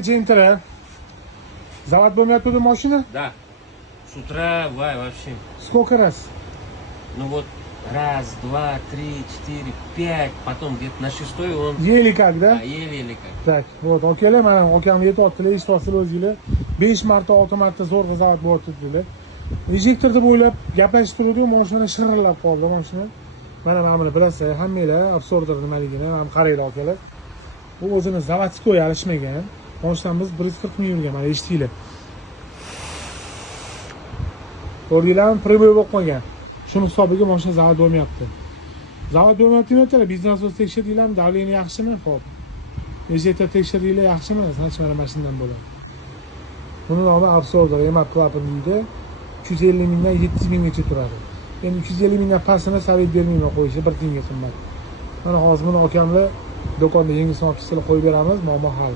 Джентера. Завод помнят эту машину? Да. С утра, вообще. Сколько раз? Ну вот, раз, два, три, четыре, пять. Потом где-то на шестой он... Еле как, да? Да, еле-еле как. Так, вот, okalar, mana okamni yetyaptilar, eshityapsizlar o'zinglar. 5 marta, 6 marta zo'rg'a zavod bo'lyapti dedilar. Injektor deb o'ylab gaplashib turdik, mashina shirillab qoldi mashina. Mana buni bilasizlar, hammanglar absorber nimaligini, mana qaranglar okalar. Bu o'zini zavodskoy alishmagan. Mashinamiz 140 ming yurgan, mana eshitdinglar. Ko'rdinglarmi, preboy bo'lib qolgan. Shuni hisobiga mashina zavod bo'lmayapti. Zavod bo'lmayapti demaysizlar, biznes o'z tekshirdinglarmi, davleniya yaxshimi? Xo'p. Eshikda tekshiringlar yaxshimi? Sanchi mana mashinadan bo'ladi. Buni nomi absorber, emap klapan deydi. 250 mingdan 700 minggacha turadi. Endi 250 mingdan pastini savet bermayman qo'yishi, bir tiyinga qimmat. Mana hozir buni okamlar do'konda yengil olib kelsalar qo'yib beramiz, muammo hal.